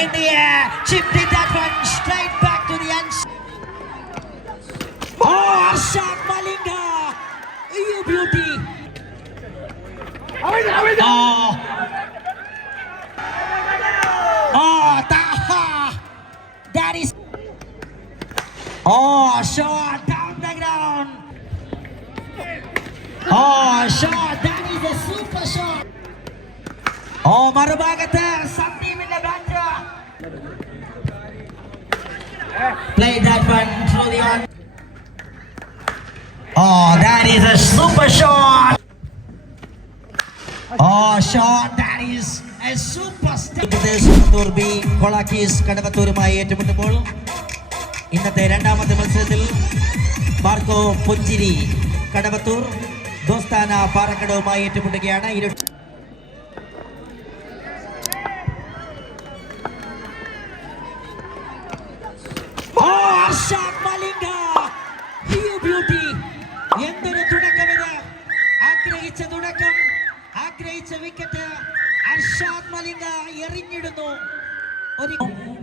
In the air, chipped in that one straight back to the end. Arshad Malinga, you beauty. Taha, that is. Shot down the ground. Shot, that is a super shot. Marubagata, Sandeep in the batter. Play that one through the on. That is a super shot. Shot, that is a super step. Turbi, Kolakis, Kadavaturumai, Etimutable. ഇന്നത്തെ രണ്ടാമത്തെ മത്സരത്തിൽ മാർക്കോ പുഞ്ചിരി കടവത്തൂർ ദോസ്താന പാറക്കടവുമായി ഏറ്റുമുട്ടുകയാണ്. അർഷാദ് മലിംഗ, എന്തൊരു തുടക്കമിത്! ആഗ്രഹിച്ച തുടക്കം, ആഗ്രഹിച്ച വിക്കറ്റ് അർഷാദ് മലിംഗ എറിഞ്ഞിടുന്നു.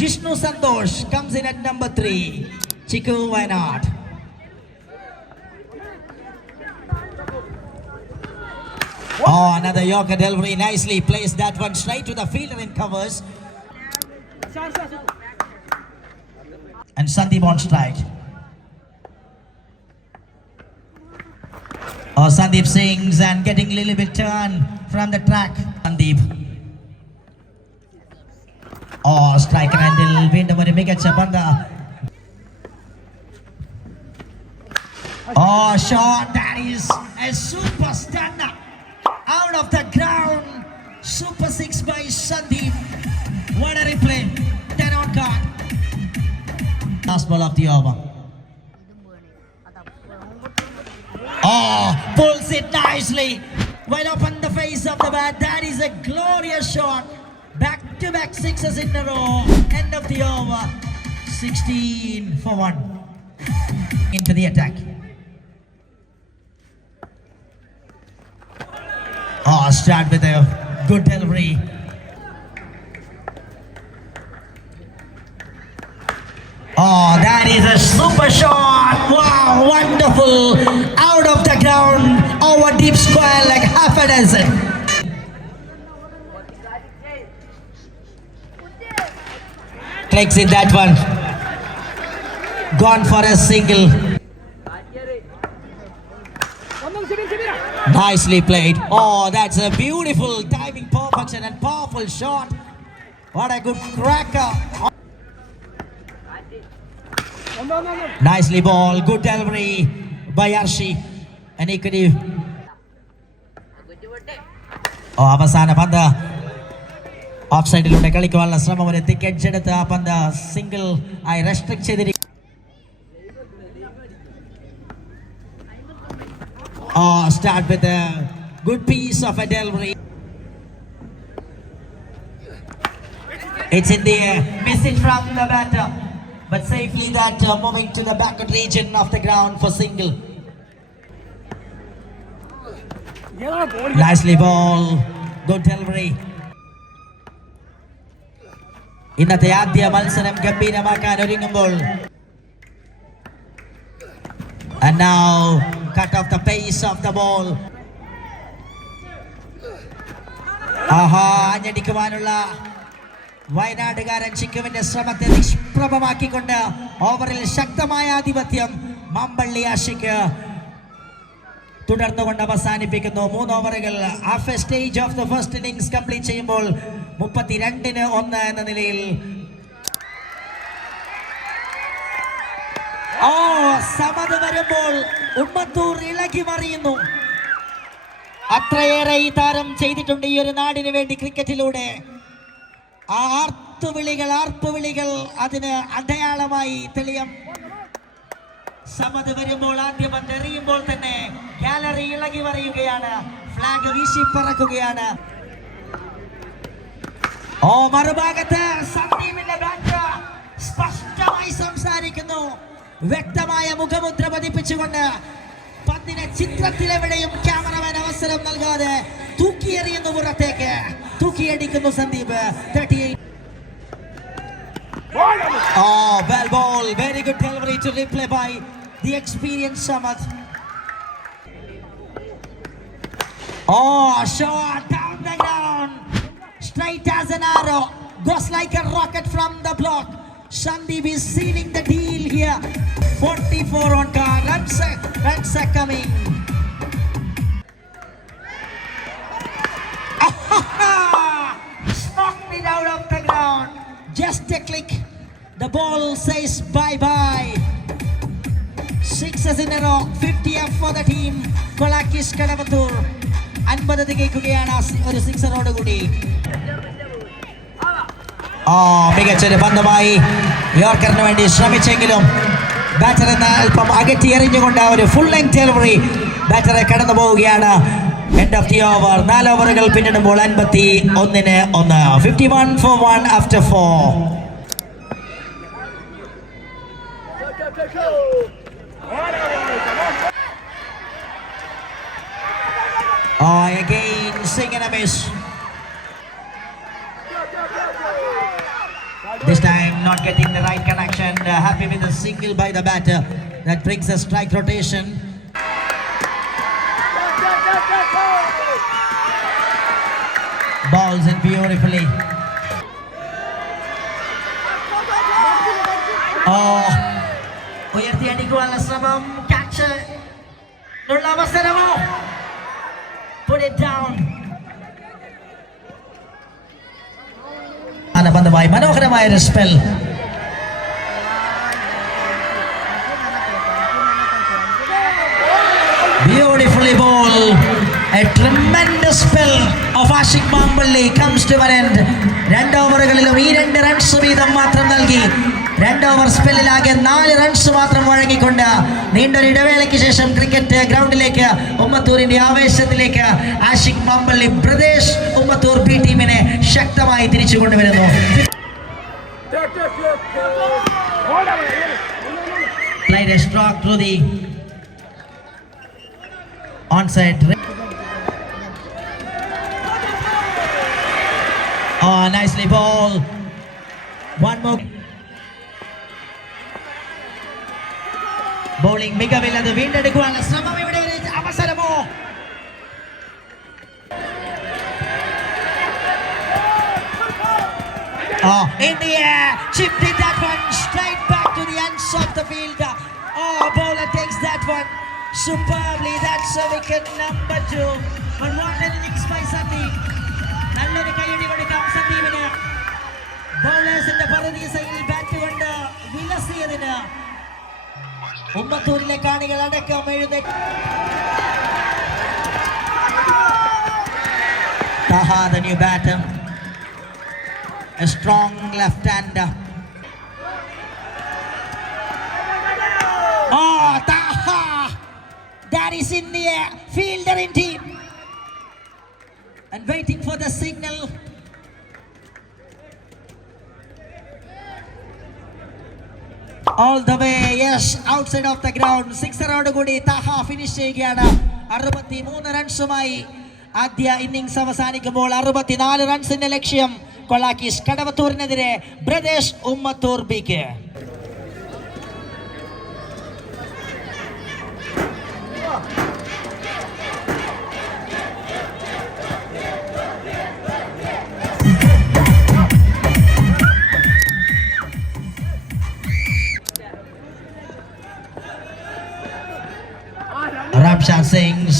Jishnu Santosh comes in at number 3. Chiku, why not? Another Yorker delivery. Nicely placed that one straight to the fielder and covers. And Sandeep on strike. Sandeep sings and getting a little bit turn from the track. Sandeep. Strike handle, വീണ്ടും ഒരു മികച്ച പന്ത്. Shot, that is a super stunner out of the ground. Super 6 by Sandeep. What a replay. 10 on card. Last ball of the over. Pulls it nicely. Well up on the face of the bat. That is a glorious shot. Back-to-back sixes in a row. End of the over. 16 for 1. Into the attack. Start with a good delivery. That is a super shot. Wow, wonderful. Out of the ground. Over deep square like half a dozen. Takes in that one. Gone for a single. Nicely played. That's a beautiful timing perfection and powerful shot. What a good cracker. Nicely ball. Good delivery by Arshi. And he could അവസാന പന്ത് ഓഫ് സൈഡിലൂടെ കളിക്കുവാനുള്ള ശ്രമം ഒരു തിക്ക് എഡ്ജ് എടുത്ത് ആ പന്ത് സിംഗിൾ ആയി റെസ്ട്രിക്ട് ചെയ്തിരിക്കും. Start with a good piece of a delivery. It's in the air. Miss it from the batter. But safely that moving to the backward region of the ground for single. Nicely ball. Good delivery. ഇന്നത്തെ ആദ്യ മത്സരം ഗംഭീരമാക്കാൻ ഒരുങ്ങുമ്പോൾ and now cut off the pace of the ball. അഞ്ഞടിക്കുവാനുള്ള വയനാടുകാരൻ ചിക്കുവിന്റെ ശ്രമത്തെ നിഷ്പ്രഭമാക്കിക്കൊണ്ട് ഓവറിൽ ശക്തമായ ആധിപത്യം മാമ്പള്ളി ആഷിക്ക് തുടർന്നുകൊണ്ട് അവസാനിപ്പിക്കുന്നു. 3 ഓവറുകൾ half a stage of the first innings complete ചെയ്യുമ്പോൾ 32-1 എന്ന നിലയിൽ സമത വരുമ്പോൾ ഉമ്മത്തൂർ ഇളകി മറിയുന്നു. അത്രയേറെ ഈ താരം ചെയ്തിട്ടുണ്ട് ഈ ഒരു നാടിന് വേണ്ടി ക്രിക്കറ്റിലൂടെ. ആ ആർപ്പുവിളികൾ അതിന് അടയാളമായി തെളിയം. സമത് വരുമ്പോൾ ആദ്യ പന്ത് എറിയുമ്പോൾ തന്നെ ഗാലറി ഇളകി മറിയുകയാണ്, ഫ്ലാഗ് വീശി പറക്കുകയാണ്. മറുഭാഗത്ത് സന്ദീപിന്റെ ബാറ്റ് സ്പഷ്ടമായി സംസാരിക്കുന്നു. വ്യക്തമായ മുഖമുദ്ര പതിപ്പിച്ചുകൊണ്ട് പന്തിനെ ചിത്രത്തിലെവിടെയും ക്യാമറമാൻ അവസരം നൽകാതെ തൂക്കിയെറിയുന്നു പുറത്തേക്ക്. തൂക്കിയടിക്കുന്നു സന്ദീപ്. 38 Oh, well ball. Very good delivery to replay by the experienced Samad. Oh, shot down the ground. Straight as an arrow. Goes like a rocket from the block. Sandeep is sealing the deal here. 44 on card. Runs are coming. Knocked it out of the ground. Just a click. The ball says bye-bye. Sixes in a row. 50th for the team. Kolakis Kadavathur. 50 തികയ്ക്കുകയാണ് ഒരു സിക്സറോട് കൂടി. മികച്ചൊരു പന്തുമായി യോർക്കറിന് വേണ്ടി ശ്രമിച്ചെങ്കിലും ബാറ്റർ എന്ന അല്പം അകറ്റി എറിഞ്ഞുകൊണ്ട് ഒരു ഫുൾ ലെങ്ത് ഡെലിവറി ബാറ്ററെ കടന്നു പോവുകയാണ്. End of the over. 4 ഓവറുകൾ പിന്നിടുമ്പോൾ 51-1. 51 for 1 after 4. Again swing and a miss. This time not getting the right connection. Happy with a single by the batter. That brings a strike rotation. Balls in beautifully. ഉയർത്തി അടിക്കുവാനുള്ള ശ്രമം. ക്യാച്ച് ഉള്ള അവസരമോ? Put it down. പന്തുമായി മനോഹരമായ ഒരു spell. Beautifully ball. A tremendous spell of Ashik Mamballi comes to an end. 2 ഓവറുകളിലും ഈ 2 റൺസ് വീതം മാത്രം നൽകി 2 ഓവർ സ്പെല്ലിലാകെ 4 റൺസ് മാത്രം വഴങ്ങിക്കൊണ്ട് നീണ്ടൊരു ഇടവേളയ്ക്ക് ശേഷം ക്രിക്കറ്റ് ഗ്രൗണ്ടിലേക്ക് ഉമ്മത്തൂരിന്റെ ആവേശത്തിലേക്ക് ആഷിഖ് മാമ്പള്ളി പ്രദേശ് ഉമ്മത്തൂർ ബി ടീമിനെ ശക്തമായി തിരിച്ചു കൊണ്ടുവരുന്നു. Played a stroke through the onside. Nicely ball. One more. Bowling മികവില്ലത്. വീണ്ടെടുക്കുവാനുള്ള ശ്രമം. ഇവിടെ അവസരമോ? In the air, chipped in that one straight back to the ends of the field. Bowler takes that one superbly. That's a wicket number 2. But what an innings by Sandeep. നല്ലൊരു കൈയടി കൊടുക്കാം സന്ദീപിന്. ബൗളേഴ്സിന്റെ പറുദീസയിൽ ബാറ്റ് കൊണ്ട് വിലസിയതിന് ഉമ്മത്തൂരിലെ കാണികൾ അടക്കം എഴുന്നേറ്റ്. Taha, the new batter, a strong left-hander. Taha, that is in the air, fielder in deep and waiting for the signal. All the way, yes, outside of the ground. സിക്സറോട് കൂടി താഹ ഫിനിഷ് ചെയ്യുകയാണ്. 63 റൺസുമായി ആദ്യ ഇന്നിംഗ്സ് അവസാനിക്കുമ്പോൾ 64 റൺസിന്റെ ലക്ഷ്യം കൊളാക്കിസ് കടവത്തൂരിനെതിരെ പ്രദേശ് ഉമ്മത്തൂർ ബിക്ക്. Ramshah Singh's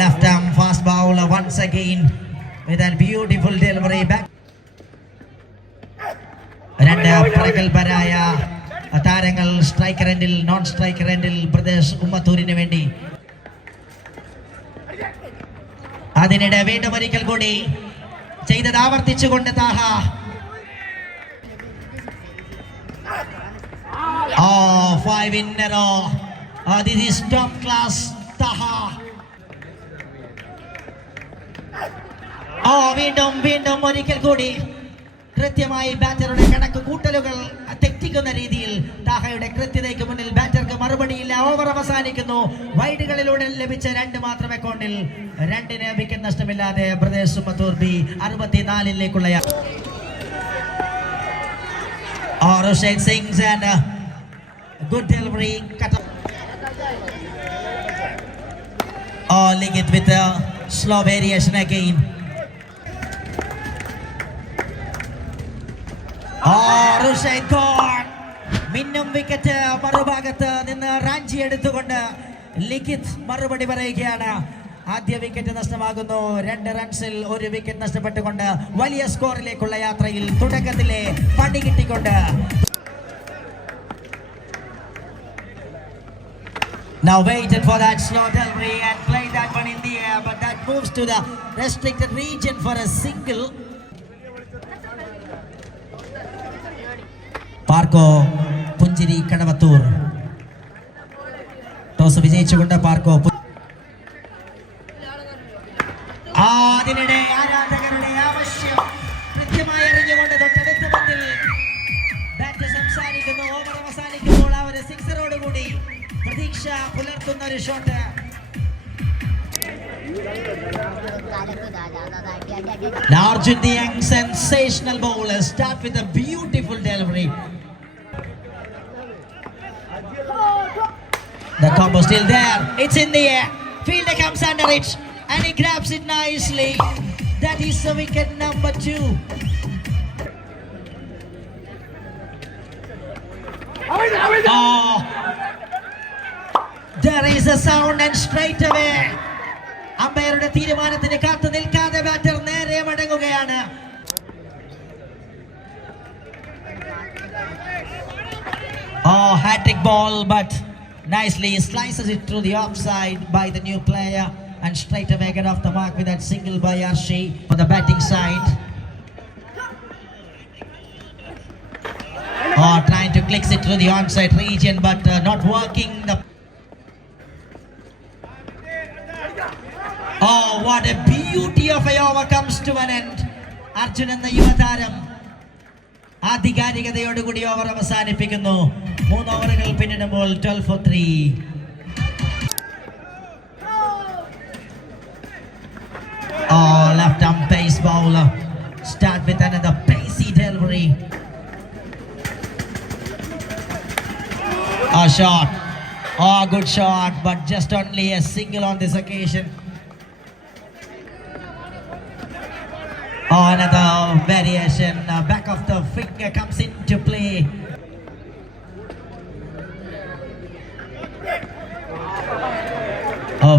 left arm fast bowler once again with a beautiful delivery back. രണ്ട് പ്രഗത്ഭരായ താരങ്ങൾ സ്ട്രൈക്കർ എൻഡിൽ നോൺ സ്ട്രൈക്കർ എൻഡിൽ പ്രദേശ് ഉമ്മത്തൂരിന് വേണ്ടി. അതിനിടെ വീണ്ടും ഒരിക്കൽ കൂടി ചെയ്തത് ആവർത്തിച്ചുകൊണ്ട് താഹ. Oh, 5 in a row. This is top class Taha. വീണ്ടും ഒരിക്കൽ കൂടി കൃത്യമായി ബാറ്ററുടെ കണക്ക് കൂട്ടലുകൾ തെറ്റി ഞെട്ടിക്കുന്ന രീതിയിൽ താഹയുടെ കൃത്യതയ്ക്ക് മുന്നിൽ ബാറ്റർക്ക് മറുപടിയില്ല. ഓവർ അവസാനിക്കുന്നു. വൈഡുകളിലൂടെ ലഭിച്ച 2 മാത്രം അക്കൗണ്ടിൽ 2 വിക്കറ്റ് നഷ്ടമില്ലാതെ ബ്രദേഴ്സ് സുമത്തൂർ ബി 64-ലേക്കുള്ള Rushain Singh and good delivery cut up. Ligit with a slow variation again. Rushain gone. മിന്നും വിക്കറ്റ് മറുഭാഗത്ത് നിന്ന് റാഞ്ചി എടുത്തുകൊണ്ട് ലിഖിത് മറുപടി പറയുകയാണ്. ആദ്യ വിക്കറ്റ് നഷ്ടമാകുന്നു. 2 റൺസിൽ 1 വിക്കറ്റ് നഷ്ടപ്പെട്ടുകൊണ്ട് വലിയ സ്കോറിലേക്കുള്ള യാത്രയിൽ തുടക്കത്തിലെ പണി കിട്ടിക്കൊണ്ട് now waited for that slow delivery and played that one in the air, but that moves to the restricted region for a single. പാർക്കോ പുഞ്ചിരി കടവത്തൂർ ടോസ് വിജയിച്ചുകൊണ്ട് പാർക്കോ അതിനിടെ ആരാധകരുടെ ആവശ്യം കൃത്യമായി അറിഞ്ഞുകൊണ്ട് തൊട്ടടുത്ത പന്തിൽ ബാറ്റ് സംസാരിക്കുന്നു. ഓവർ അവസാനിക്കുമ്പോൾ ആ ഒരു സിക്സറോടുകൂടി പ്രതീക്ഷ പുലർത്തുന്ന ഒരു shot. Arjun the young sensational bowler start with a beautiful delivery. The combo still there. It's in the air. Fielder comes under it and he grabs it nicely. That is the wicket number 2. Oh, there is a sound and straight away അമ്പയറുടെ തീരുമാനത്തിന് കാത്തു നിൽക്കാതെ ബാറ്റർ നേരെ മടങ്ങുകയാണ്. Hat-trick ball, but nicely slices it through the offside by the new player and straight away get off the mark with that single by Arshi on the batting side. Trying to clicks it through the onside region, but not working. What a beauty of a over comes to an end. Arjun എന്ന യുവതാരം ആധികാരികതയോടുകൂടി ഓവർ അവസാനിപ്പിക്കുന്നു. 3 ഓവറുകൾ പിന്നിടുമ്പോൾ 12 for 3. Left arm pace bowler start with another pacey delivery. Shot. Good shot, but just only a single on this occasion. Another variation. Back of the finger comes into play.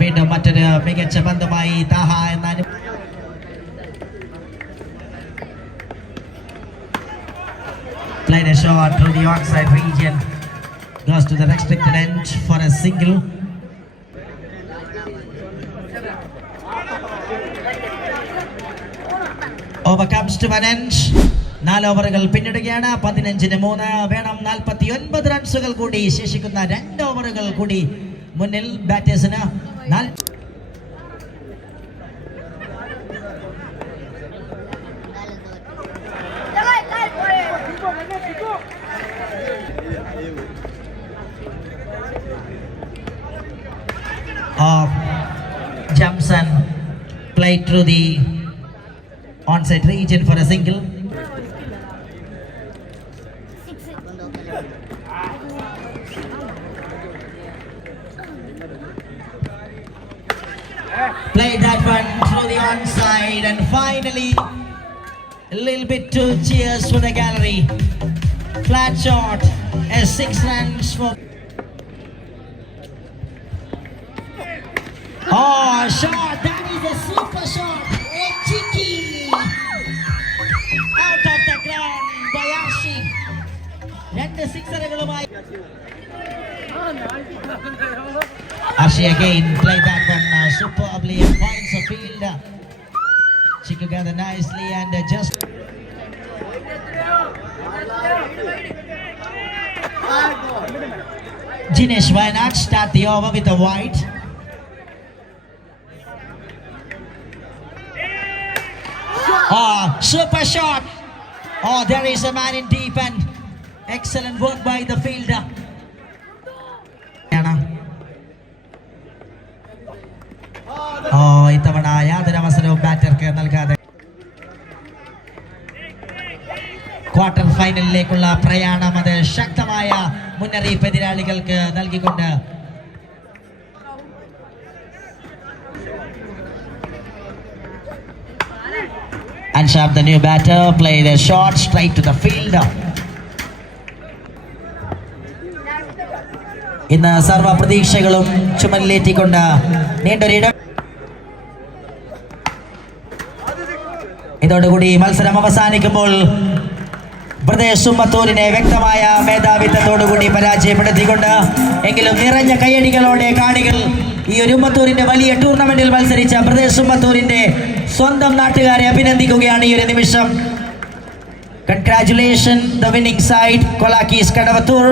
വീണ്ടും മറ്റൊരു മികച്ച പന്തുമായി താഹ എന്നാലും played a shot through the onside region. Goes to the restricted end for a single. Over comes to an end. 4 ഓവറുകൾ പിന്നിടുകയാണ്. 15-3 വേണം. 49 റൺസുകൾ കൂടി ശേഷിക്കുന്ന 2 ഓവറുകൾ കൂടി മുന്നിൽ ബാറ്റേഴ്സിന്. Jamson played through the onside region for a single. Played that one through the onside and finally a little bit too cheers for the gallery. Flat shot, a 6 runs for. Shot, that is a super shot. A cheeky out of the ground by Arshi. 2 സിക്സറുകളുമായി Arshi again played that one superbly and finds a field. She together nicely and just Jinesh, why not start the over with a wide? Super shot. There is a man in deep end. Excellent work by the fielder. ഇത്തവണ യാതൊരു അവസരവും ബാറ്റർക്ക് നൽകാതെ ക്വാർട്ടർ ഫൈനലിലേക്കുള്ള പ്രയാണം അത് ശക്തമായ മുന്നറിയിപ്പ് എതിരാളികൾക്ക് നൽകിക്കൊണ്ട് Anshav, the new batter, play the shot straight to the fielder. ഇന്ന് സർവ പ്രതീക്ഷകളും ചുമലിലേറ്റിക്കൊണ്ട് നീണ്ടൊരിടം. ഇതോടുകൂടി മത്സരം അവസാനിക്കുമ്പോൾ പ്രദേശ് ഉമ്മത്തൂരിനെ വ്യക്തമായ മേധാവിത്വത്തോടുകൂടി പരാജയപ്പെടുത്തിക്കൊണ്ട് എങ്കിലും നിറഞ്ഞ കയ്യടികളോടെ കാണികൾ ഈ ഒരു ഉമ്മത്തൂരിന്റെ വലിയ ടൂർണമെന്റിൽ മത്സരിച്ച പ്രദേശ് ഉമ്മത്തൂരിന്റെ സ്വന്തം നാട്ടുകാരെ അഭിനന്ദിക്കുകയാണ് ഈ ഒരു നിമിഷം. കൺഗ്രാറ്റുലേഷൻ ദ വിന്നിംഗ് സൈഡ് കൊലാക്കീസ് കടവത്തൂർ.